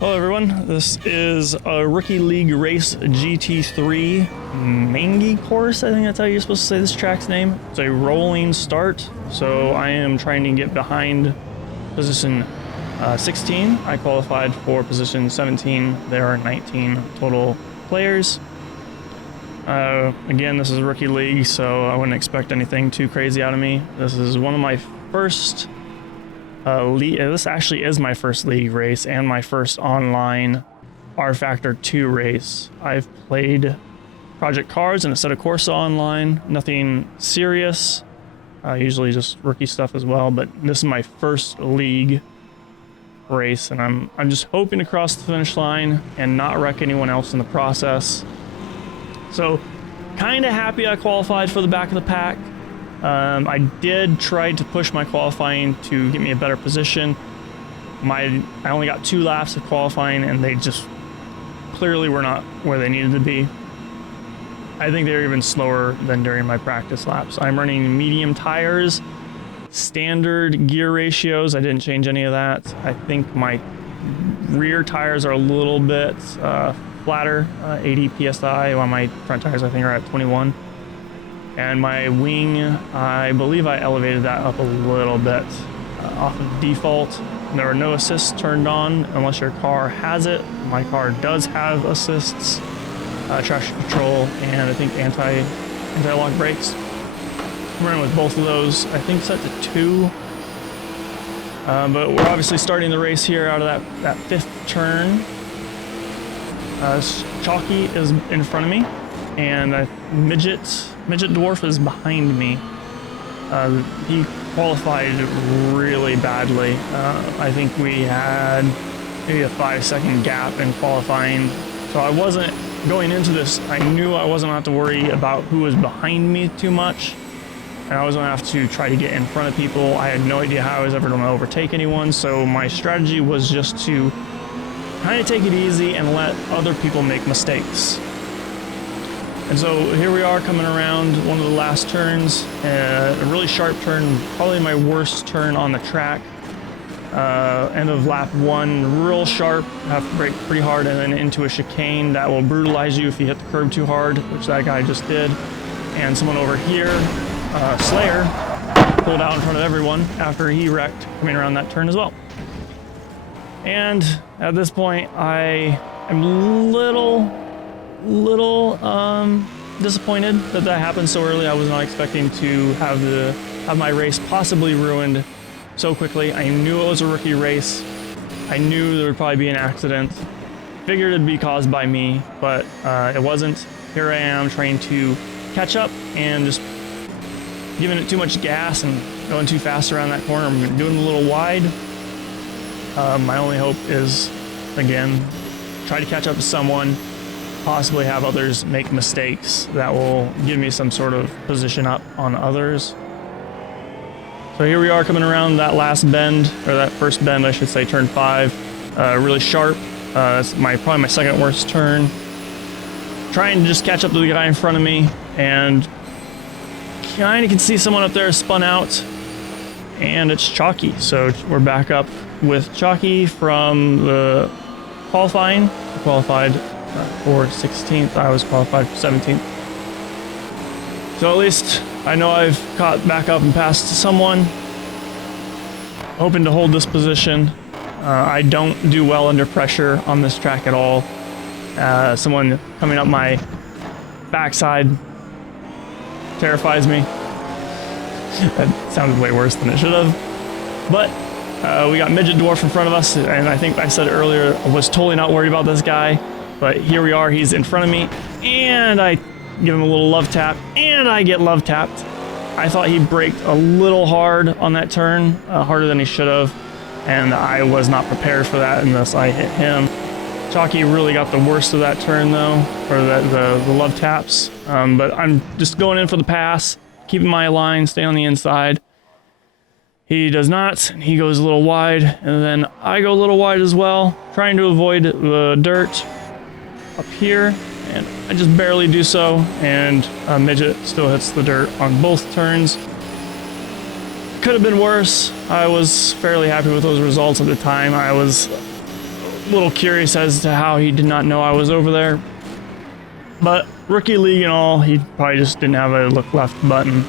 Hello everyone, this is a Rookie League Race GT3 Mangi course. I think that's how you're supposed to say this track's name. It's a rolling start, so I am trying to get behind position 16. I qualified for position 17. There are 19 total players. Again, this is Rookie League, so I wouldn't expect anything too crazy out of me. This is one of my first this actually is my first league race and my first online R-Factor 2 race. I've played Project Cars and a set of Corsa online, nothing serious, usually just rookie stuff as well, but this is my first league race, and I'm just hoping to cross the finish line and not wreck anyone else in the process. So kind of happy I qualified for the back of the pack. I did try to push my qualifying to get me a better position. I only got 2 laps of qualifying and they just clearly were not where they needed to be. I think they were even slower than during my practice laps. I'm running medium tires, standard gear ratios. I didn't change any of that. I think my rear tires are a little bit flatter, 80 PSI, while my front tires I think are at 21. And my wing, I believe I elevated that up a little bit off of default. There are no assists turned on unless your car has it. My car does have assists, traction control, and I think anti-lock brakes. I'm running with both of those, I think set to 2. But we're obviously starting the race here out of that 5th turn. Chalky is in front of me, and Midget Dwarf is behind me. He qualified really badly. I think we had maybe a 5-second gap in qualifying. So I wasn't going into this. I knew I wasn't going to have to worry about who was behind me too much. And I was going to have to try to get in front of people. I had no idea how I was ever going to overtake anyone. So my strategy was just to kind of take it easy and let other people make mistakes. And so here we are coming around one of the last turns, a really sharp turn, probably my worst turn on the track. End of lap 1, real sharp, have to brake pretty hard, and then into a chicane that will brutalize you if you hit the curb too hard, which that guy just did. And someone over here, Slayer, pulled out in front of everyone after he wrecked coming around that turn as well. And at this point, I am little disappointed that happened so early. I was not expecting to have my race possibly ruined so quickly. I knew it was a rookie race. I knew there would probably be an accident. Figured it'd be caused by me, but it wasn't. Here I am trying to catch up and just giving it too much gas and going too fast around that corner. I'm doing a little wide. My only hope is, again, try to catch up to someone, possibly have others make mistakes that will give me some sort of position up on others. So here we are coming around that last bend, or that first bend, I should say, turn 5. Really sharp. It's probably my second worst turn. Trying to just catch up to the guy in front of me, and kind of can see someone up there spun out, and it's Chalky. So we're back up with Chalky from the qualifying. I qualified for 16th. I was qualified for 17th. So at least I know I've caught back up and passed someone. Hoping to hold this position. I don't do well under pressure on this track at all. Someone coming up my backside terrifies me. That sounded way worse than it should have. But we got Midget Dwarf in front of us, and I think I said it earlier, I was totally not worried about this guy. But here we are, he's in front of me, and I give him a little love tap, and I get love tapped. I thought he braked a little hard on that turn, harder than he should have, and I was not prepared for that unless I hit him. Chalky really got the worst of that turn though, or the love taps, but I'm just going in for the pass, keeping my line, staying on the inside. He does not, he goes a little wide, and then I go a little wide as well, trying to avoid the dirt up here, and I just barely do so, and Midget still hits the dirt on both turns. Could have been worse. I was fairly happy with those results at the time. I was little curious as to how he did not know I was over there. But Rookie League and all, he probably just didn't have a look left button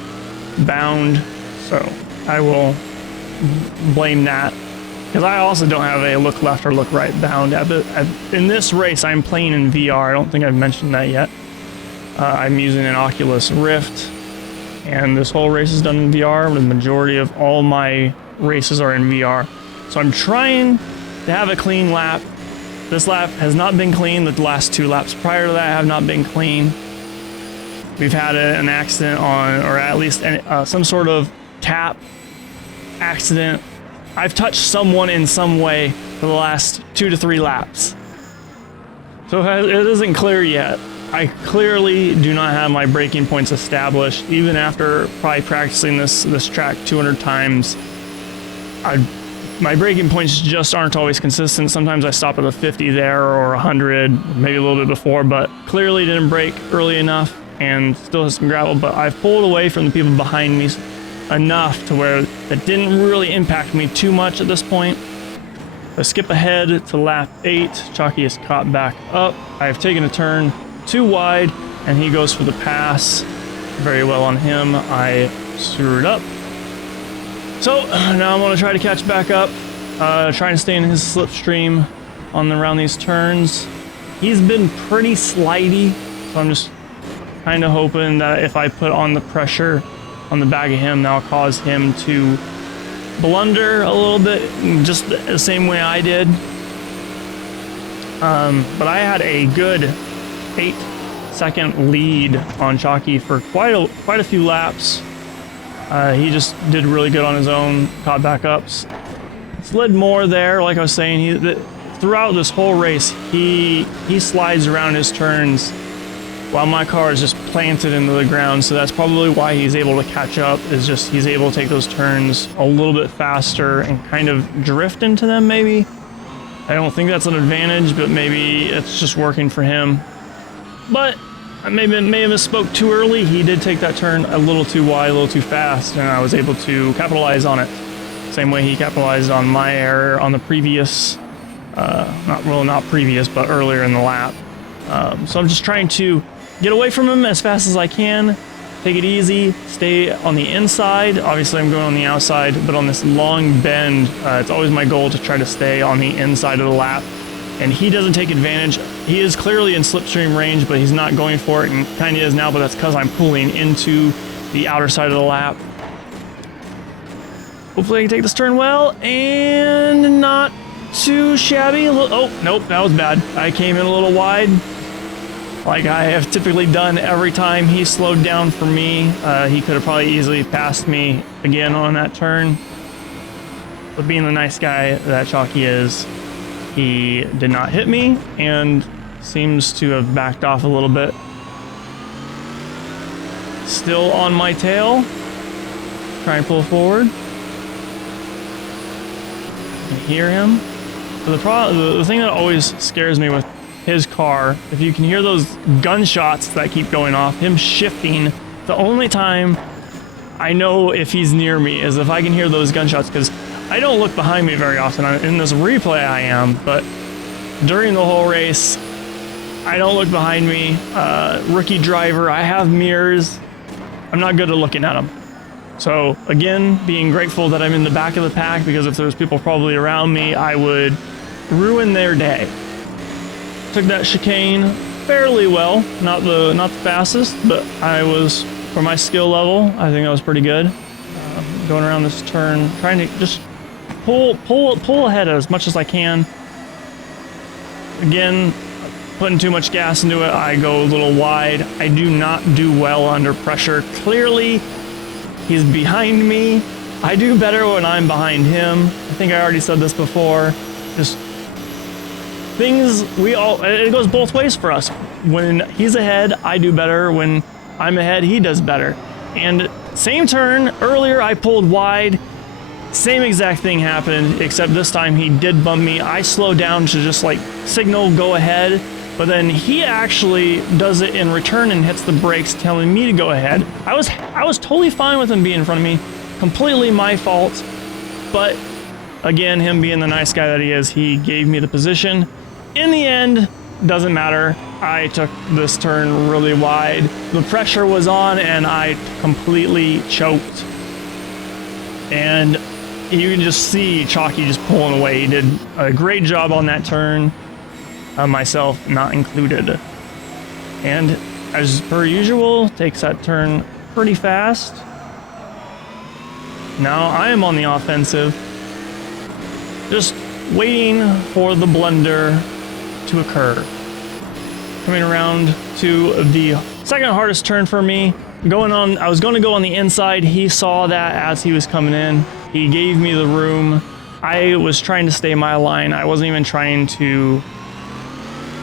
bound. So I will blame that. Because I also don't have a look left or look right bound. In this race, I'm playing in VR. I don't think I've mentioned that yet. I'm using an Oculus Rift. And this whole race is done in VR. The majority of all my races are in VR. So I'm trying to have a clean lap. This lap has not been clean. The last 2 laps prior to that have not been clean. We've had an accident on, or at least some sort of tap accident. I've touched someone in some way for the last 2 to 3 laps. So it isn't clear yet. I clearly do not have my braking points established, even after probably practicing this track 200 times. My braking points just aren't always consistent. Sometimes I stop at a 50 there or 100, maybe a little bit before, but clearly didn't brake early enough and still has some gravel. But I've pulled away from the people behind me enough to where that didn't really impact me too much at this point. I skip ahead to lap 8. Chalky is caught back up. I've taken a turn too wide and he goes for the pass. Very well on him. I screwed up. So now I'm going to try to catch back up, trying to stay in his slipstream around these turns. He's been pretty slidey, so I'm just kind of hoping that if I put on the pressure on the back of him, that'll cause him to blunder a little bit, just the same way I did. But I had a good 8-second lead on Chalky for quite a few laps. He just did really good on his own, caught back ups. Slid more there, like I was saying. Throughout this whole race, he slides around his turns while my car is just planted into the ground. So that's probably why he's able to catch up, is just he's able to take those turns a little bit faster and kind of drift into them maybe. I don't think that's an advantage, but maybe it's just working for him. But I may have misspoke too early. He did take that turn a little too wide, a little too fast, and I was able to capitalize on it. Same way he capitalized on my error on the previous, not previous, but earlier in the lap. So I'm just trying to get away from him as fast as I can, take it easy, stay on the inside. Obviously I'm going on the outside, but on this long bend, it's always my goal to try to stay on the inside of the lap. And he doesn't take advantage. He is clearly in slipstream range, but he's not going for it, and kind of is now, but that's because I'm pulling into the outer side of the lap. Hopefully I can take this turn well, and not too shabby. Oh, nope, that was bad. I came in a little wide, like I have typically done every time he slowed down for me. He could have probably easily passed me again on that turn. But being the nice guy that Chalky is, he did not hit me and seems to have backed off a little bit. Still on my tail. Try and pull forward. You can hear him. But the thing that always scares me with his car, if you can hear those gunshots that keep going off, him shifting, the only time I know if he's near me is if I can hear those gunshots, because I don't look behind me very often. In this replay I am, but during the whole race, I don't look behind me. Rookie driver, I have mirrors. I'm not good at looking at them. So again, being grateful that I'm in the back of the pack, because if there's people probably around me, I would ruin their day. Took that chicane fairly well. Not the fastest, but I was, for my skill level, I think that was pretty good. Going around this turn, trying to just pull ahead as much as I can. Again, putting too much gas into it, I go a little wide. I do not do well under pressure. Clearly, he's behind me. I do better when I'm behind him. I think I already said this before. Just things, it goes both ways for us. When he's ahead, I do better. When I'm ahead, he does better. And same turn, earlier I pulled wide. Same exact thing happened, except this time he did bump me. I slowed down to just like signal go ahead, but then he actually does it in return and hits the brakes, telling me to go ahead. I was totally fine with him being in front of me, completely my fault, but Again, him being the nice guy that he is, he gave me the position. In the end, doesn't matter. I took this turn really wide. The pressure was on and I completely choked. And you can just see Chalky just pulling away. He did a great job on that turn, myself not included. And as per usual, takes that turn pretty fast. Now I am on the offensive, just waiting for the blunder to occur. Coming around to the second hardest turn for me. I was going to go on the inside. He saw that as he was coming in. He gave me the room. I was trying to stay my line. I wasn't even trying to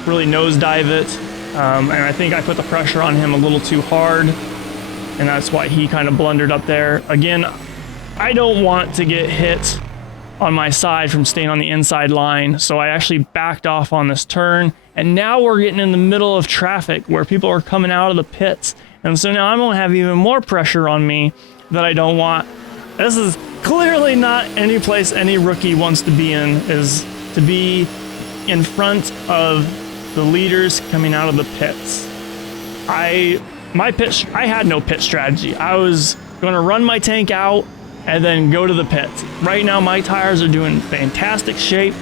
really nosedive it. And I think I put the pressure on him a little too hard. And that's why he kind of blundered up there. Again, I don't want to get hit on my side from staying on the inside line. So I actually backed off on this turn. And now we're getting in the middle of traffic where people are coming out of the pits. And so now I'm going to have even more pressure on me that I don't want. This is clearly not any place any rookie wants to be in, is to be in front of the leaders coming out of the pits. I had no pit strategy. I was going to run my tank out and then go to the pits. Right now my tires are doing fantastic shape.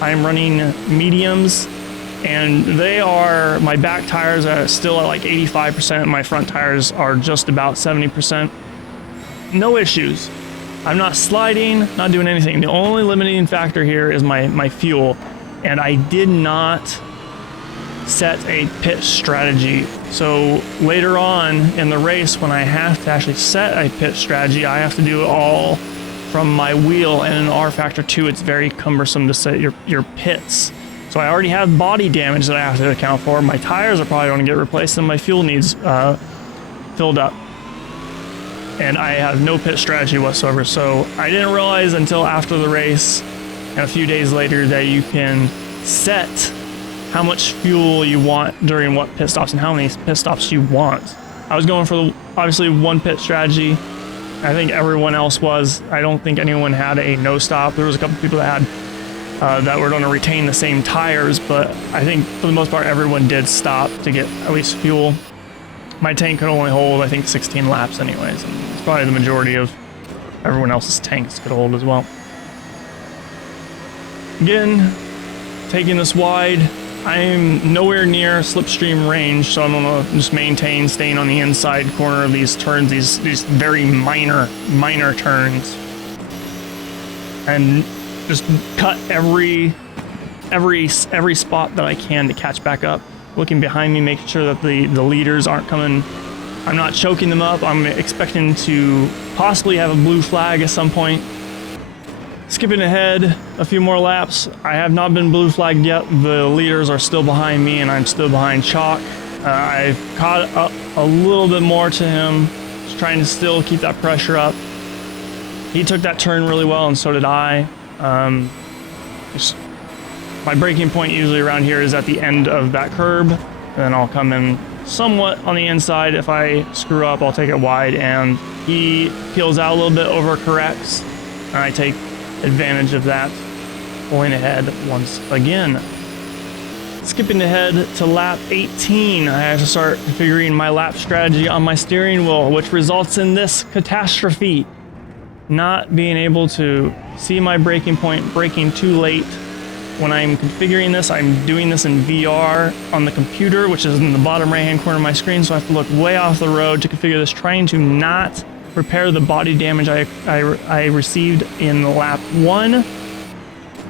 I'm running mediums. And my back tires are still at like 85%, and my front tires are just about 70%. No issues. I'm not sliding, not doing anything. The only limiting factor here is my fuel. And I did not set a pit strategy. So later on in the race, when I have to actually set a pit strategy, I have to do it all from my wheel. And in R Factor 2, it's very cumbersome to set your pits. So I already have body damage that I have to account for. My tires are probably going to get replaced and my fuel needs filled up. And I have no pit strategy whatsoever. So I didn't realize until after the race and a few days later that you can set how much fuel you want during what pit stops and how many pit stops you want. I was going for obviously one pit strategy. I think everyone else was. I don't think anyone had a no stop. There was a couple people that had that were going to retain the same tires, but I think for the most part everyone did stop to get at least fuel. My tank could only hold, I think, 16 laps anyways, and it's probably the majority of everyone else's tanks could hold as well. Again, taking this wide, I'm nowhere near slipstream range, so I'm going to just maintain staying on the inside corner of these turns, these very minor turns, and just cut every spot that I can to catch back up. Looking behind me, making sure that the leaders aren't coming. I'm not choking them up. I'm expecting to possibly have a blue flag at some point. Skipping ahead a few more laps. I have not been blue flagged yet. The leaders are still behind me and I'm still behind Chalk. I've caught up a little bit more to him, just trying to still keep that pressure up. He took that turn really well and so did I. My braking point usually around here is at the end of that curb, and then I'll come in somewhat on the inside. If I screw up, I'll take it wide, and he peels out a little bit, overcorrects, and I take advantage of that, pulling ahead once again. Skipping ahead to lap 18, I have to start configuring my lap strategy on my steering wheel, which results in this catastrophe. Not being able to see my braking point, braking too late. When I'm configuring this, I'm doing this in VR on the computer, which is in the bottom right-hand corner of my screen, so I have to look way off the road to configure this, trying to not repair the body damage I received in lap 1.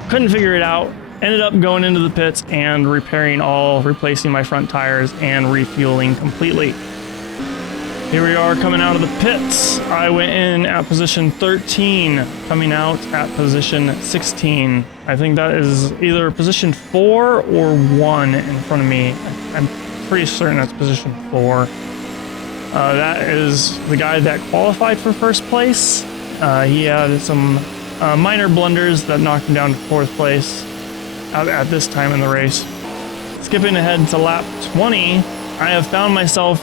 Couldn't figure it out. Ended up going into the pits and replacing my front tires and refueling completely. Here we are coming out of the pits. I went in at position 13, coming out at position 16. I think that is either position 4 or 1 in front of me. I'm pretty certain that's position 4. That is the guy that qualified for first place. He had some minor blunders that knocked him down to 4th place at this time in the race. Skipping ahead to lap 20, I have found myself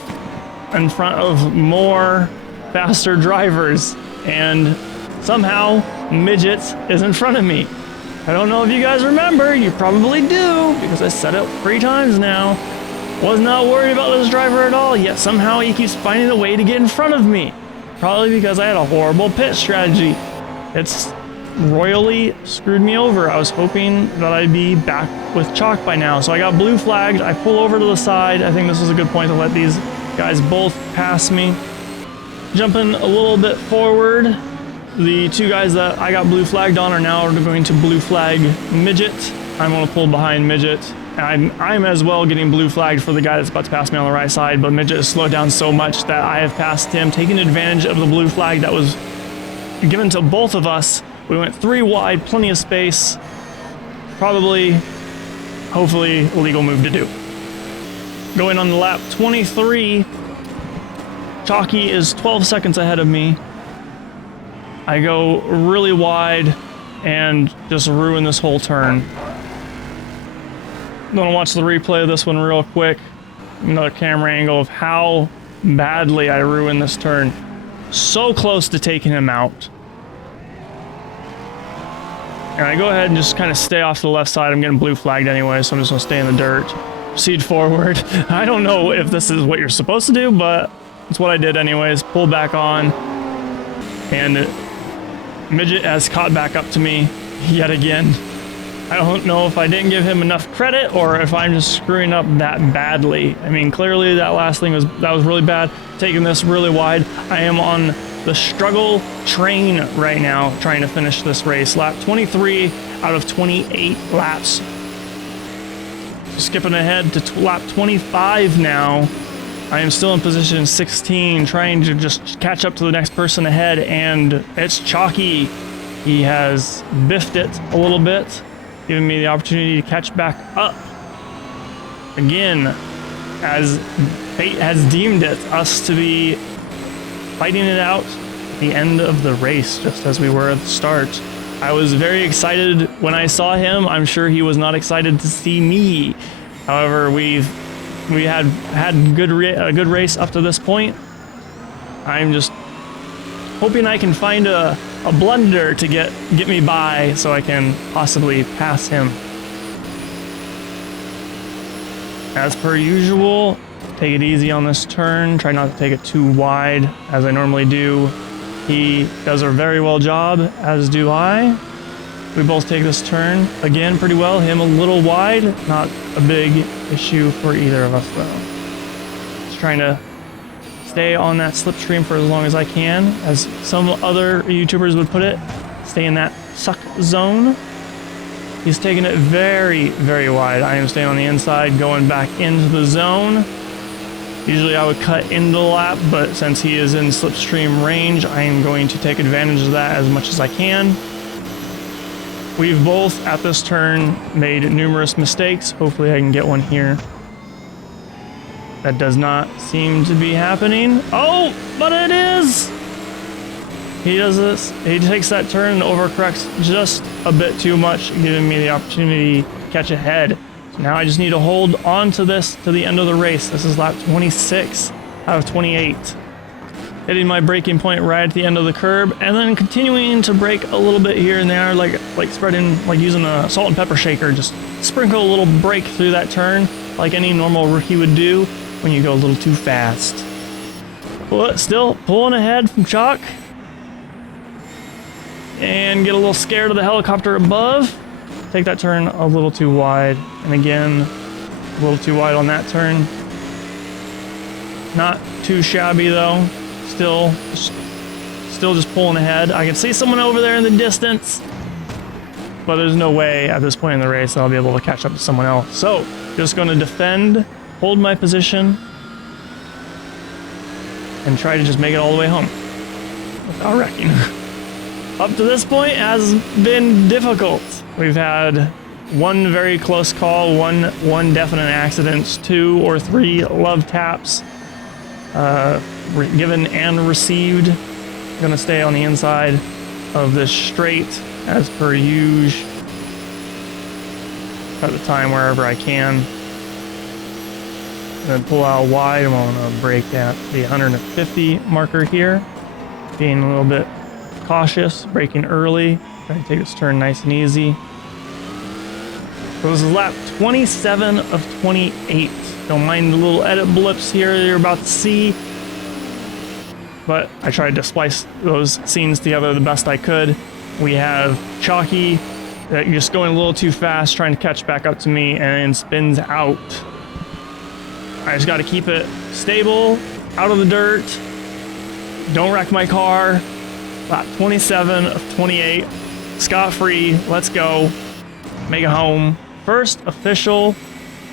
in front of more faster drivers, and somehow Midget is in front of me. I don't know if you guys remember, you probably do, because I said it 3 times now. Was not worried about this driver at all, yet somehow he keeps finding a way to get in front of me. Probably because I had a horrible pit strategy. It's royally screwed me over. I was hoping that I'd be back with chalk by now. So I got blue flagged, I pull over to the side. I think this is a good point to let these guys both pass me. Jumping a little bit forward, the 2 guys that I got blue flagged on are now going to blue flag Midget. I'm going to pull behind Midget. I'm as well getting blue flagged for the guy that's about to pass me on the right side, but Midget has slowed down so much that I have passed him, taking advantage of the blue flag that was given to both of us. We went 3 wide, plenty of space. Probably, hopefully, a legal move to do. Going on the lap 23, Chalky is 12 seconds ahead of me. I go really wide and just ruin this whole turn. I'm gonna watch the replay of this one real quick. Another camera angle of how badly I ruined this turn. So close to taking him out. And I go ahead and just kind of stay off to the left side. I'm getting blue flagged anyway, so I'm just gonna stay in the dirt. Proceed forward. I don't know if this is what you're supposed to do, but it's what I did anyways. Pull back on. And Midget has caught back up to me yet again. I don't know if I didn't give him enough credit or if I'm just screwing up that badly. I mean, clearly that last thing was really bad. Taking this really wide. I am on the struggle train right now trying to finish this race. Lap 23 out of 28 laps. Skipping ahead to lap 25 now. I am still in position 16 trying to just catch up to the next person ahead, and it's Chalky. He has biffed it a little bit, giving me the opportunity to catch back up. Again, as fate has deemed it, us to be fighting it out at the end of the race, just as we were at the start. I was very excited when I saw him. I'm sure he was not excited to see me. However, we had a good race up to this point. I'm just hoping I can find a blunder to get me by so I can possibly pass him. As per usual, take it easy on this turn. Try not to take it too wide as I normally do. He does a very well job, as do I. We both take this turn, again, pretty well. Him a little wide, not a big issue for either of us though. Just trying to stay on that slipstream for as long as I can. As some other YouTubers would put it, stay in that suck zone. He's taking it very, very wide. I am staying on the inside, going back into the zone. Usually I would cut into the lap, but since he is in slipstream range, I am going to take advantage of that as much as I can. We've both, at this turn, made numerous mistakes. Hopefully I can get one here. That does not seem to be happening. Oh, but it is! He does this. He takes that turn and overcorrects just a bit too much, giving me the opportunity to catch ahead. So now I just need to hold on to this to the end of the race. This is lap 26 out of 28. Hitting my braking point right at the end of the curb, and then continuing to brake a little bit here and there, like spreading, like using a salt and pepper shaker. Just sprinkle a little brake through that turn, like any normal rookie would do when you go a little too fast. But still pulling ahead from Chalk, and get a little scared of the helicopter above. Take that turn a little too wide, and again, a little too wide on that turn. Not too shabby though. Still just pulling ahead. I can see someone over there in the distance, but there's no way at this point in the race that I'll be able to catch up to someone else. So, just going to defend, hold my position, and try to just make it all the way home without wrecking. Up to this point has been difficult. We've had one very close call, one definite accident, 2 or 3 love taps. Given and received. I'm gonna stay on the inside of this straight as per usual. At the time wherever I can. And then pull out wide. I'm gonna brake at the 150 marker here. Being a little bit cautious, braking early, trying to take this turn nice and easy. So this is lap 27 of 28. Don't mind the little edit blips here that you're about to see. But I tried to splice those scenes together the best I could. We have Chalky that you're just going a little too fast, trying to catch back up to me, and spins out. I just got to keep it stable, out of the dirt. Don't wreck my car. Lap 27 of 28. Scot-free. Let's go. Make it home. First official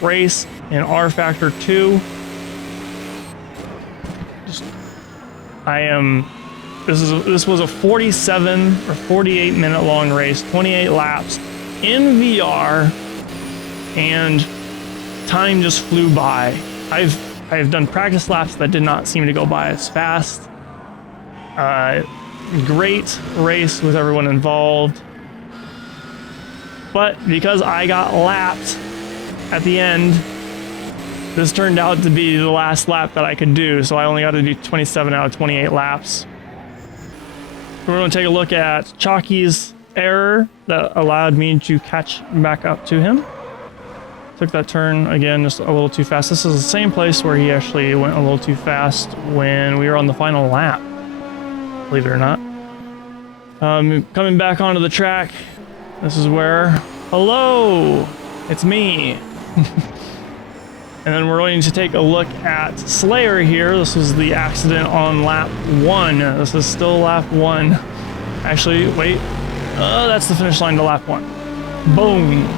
race in R Factor 2. This was a 47 or 48 minute long race, 28 laps in VR, and time just flew by. I've done practice laps that did not seem to go by as fast. Great race with everyone involved. But because I got lapped at the end, this turned out to be the last lap that I could do, so I only got to do 27 out of 28 laps. We're going to take a look at Chalky's error that allowed me to catch back up to him. Took that turn again just a little too fast. This is the same place where he actually went a little too fast when we were on the final lap, believe it or not. Coming back onto the track, this is where, hello, it's me. And then we're going to take a look at Slayer here. This was the accident on lap 1. This is still lap 1. Actually, wait. That's the finish line to lap 1. Boom.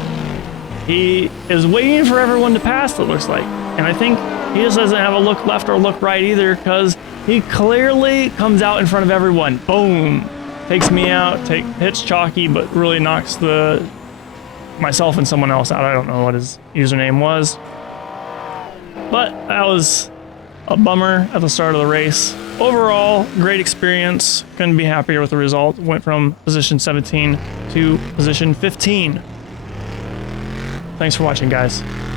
He is waiting for everyone to pass, it looks like. And I think he just doesn't have a look left or look right either, because he clearly comes out in front of everyone. Boom. Takes me out, hits Chalky, but really knocks myself and someone else out. I don't know what his username was. But that was a bummer at the start of the race. Overall, great experience. Couldn't be happier with the result. Went from position 17 to position 15. Thanks for watching, guys.